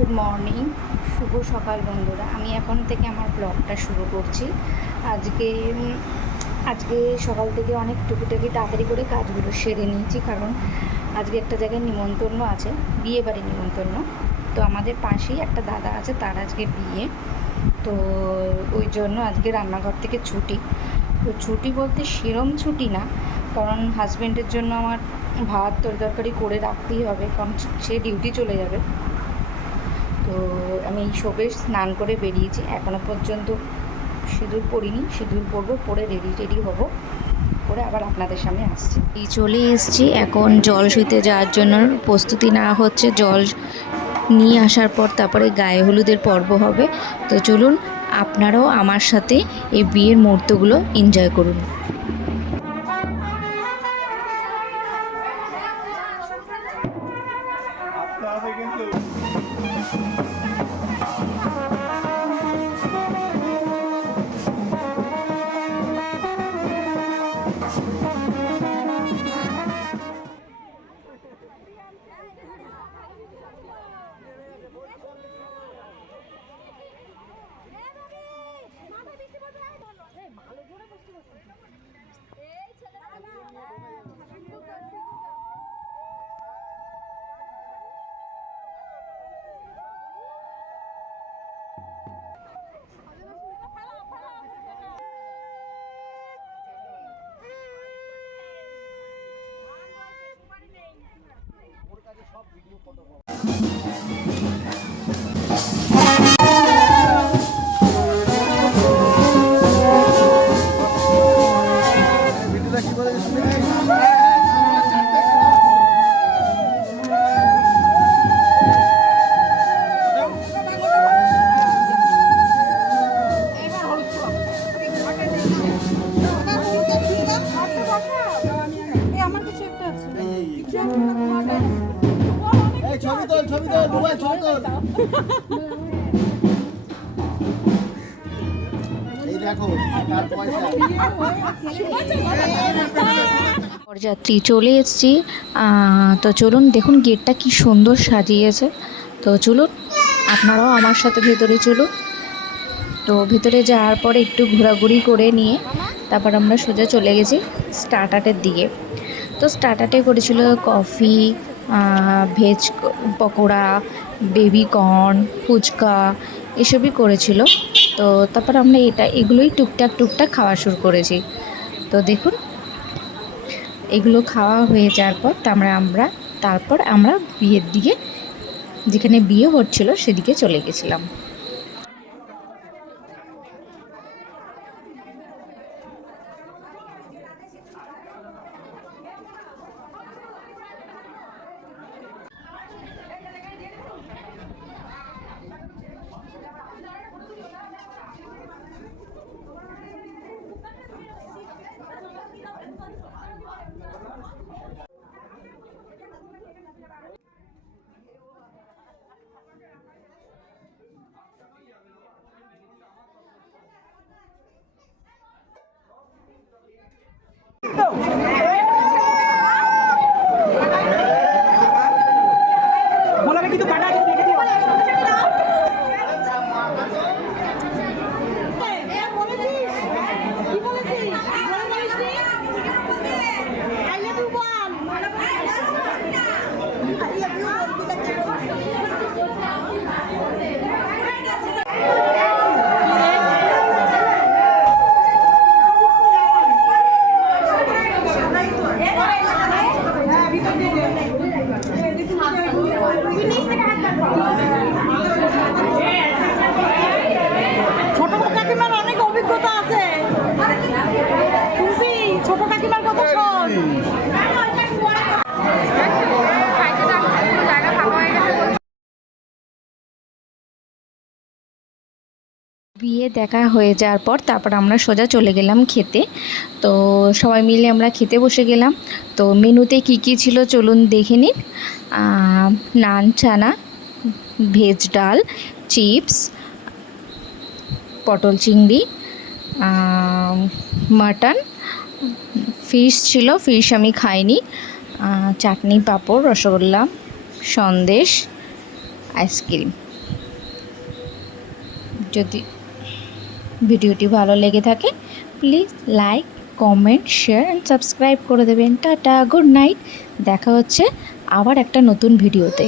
Good morning, শুভ সকাল বন্ধুরা। আমি এখন থেকে আমার ব্লগটা শুরু করছি। আজকে আজকে সকাল থেকে অনেক টুকিটাকি তাড়াতাড়ি করে কাজগুলো সেরে নিয়েছি, কারণ আজকে একটা জায়গায় নিমন্ত্রণ আছে, বিয়ে বাড়ি নিমন্ত্রণ। তো আমাদের পাশেই একটা দাদা আছে, তার আজকে বিয়ে। তো ওই জন্য আজকে রান্নাঘর থেকে ছুটি। তো ছুটি বলতে সেরম ছুটি না, কারণ হাজব্যান্ডের জন্য আমার ভাত তরকারি করে রাখতেই হবে, কারণ সে ডিউটি চলে যাবে। তো আমি এই সবে স্নান করে বেরিয়েছি, এখনও পর্যন্ত সিঁদুর পরিনি। সিঁদুর পরবো, পরে রেডি হব, করে আবার আপনাদের সামনে আসছি। এই চলে এসেছি, এখন জল শুইতে যাওয়ার জন্য প্রস্তুতি নেওয়া হচ্ছে। জল নিয়ে আসার পর তারপরে গায়ে হলুদের পর্ব হবে। তো চলুন আপনারাও আমার সাথে এই বিয়ের মুহূর্তগুলো এনজয় করুন। বরযাত্রী চলে এসেছি। তো চলুন দেখুন গেটটা কি সুন্দর সাজিয়েছে। তো চলুন আপনারাও আমার সাথে ভেতরে চলুন। তো ভেতরে যাওয়ার পরে একটু ঘোরাঘুরি করে নিয়ে তারপর আমরা সোজা চলে গেছি স্টার্টারের দিকে। তো স্টার্টারে করেছিল coffee, veg pakora, baby corn, phuchka, এসবই করেছিল। তো তারপর আমরা এগুলোই টুকটাক খাওয়া শুরু করেছি। তো দেখুন এগুলো খাওয়া হয়ে যাওয়ার পর তারপর আমরা বিয়ের দিকে, যেখানে বিয়ে হচ্ছিল সেদিকে চলে গেছিলাম। ছোট কাকিমার অনেক অভিজ্ঞতা আছে। ছোট কাকিমার কথা শোন। বিয়ে দেখা হয়ে যাওয়ার পর তারপর আমরা সোজা চলে গেলাম খেতে। তো সবাই মিলে আমরা খেতে বসে গেলাম। তো মেনুতে কি ছিল চলুন দেখে নিন। নান, চানা, ভেজ ডাল, চিপস, পটল চিংড়ি, মাটন, ফিশ ছিল, ফিশ আমি খাইনি, চাটনি, পাঁপড়, রসগোল্লা, সন্দেশ, আইসক্রিম। যদি ভিডিওটি ভালো লেগে থাকে please like comment share and subscribe করে দেবেন। Tata, good night. দেখা হচ্ছে আবার একটা নতুন ভিডিওতে।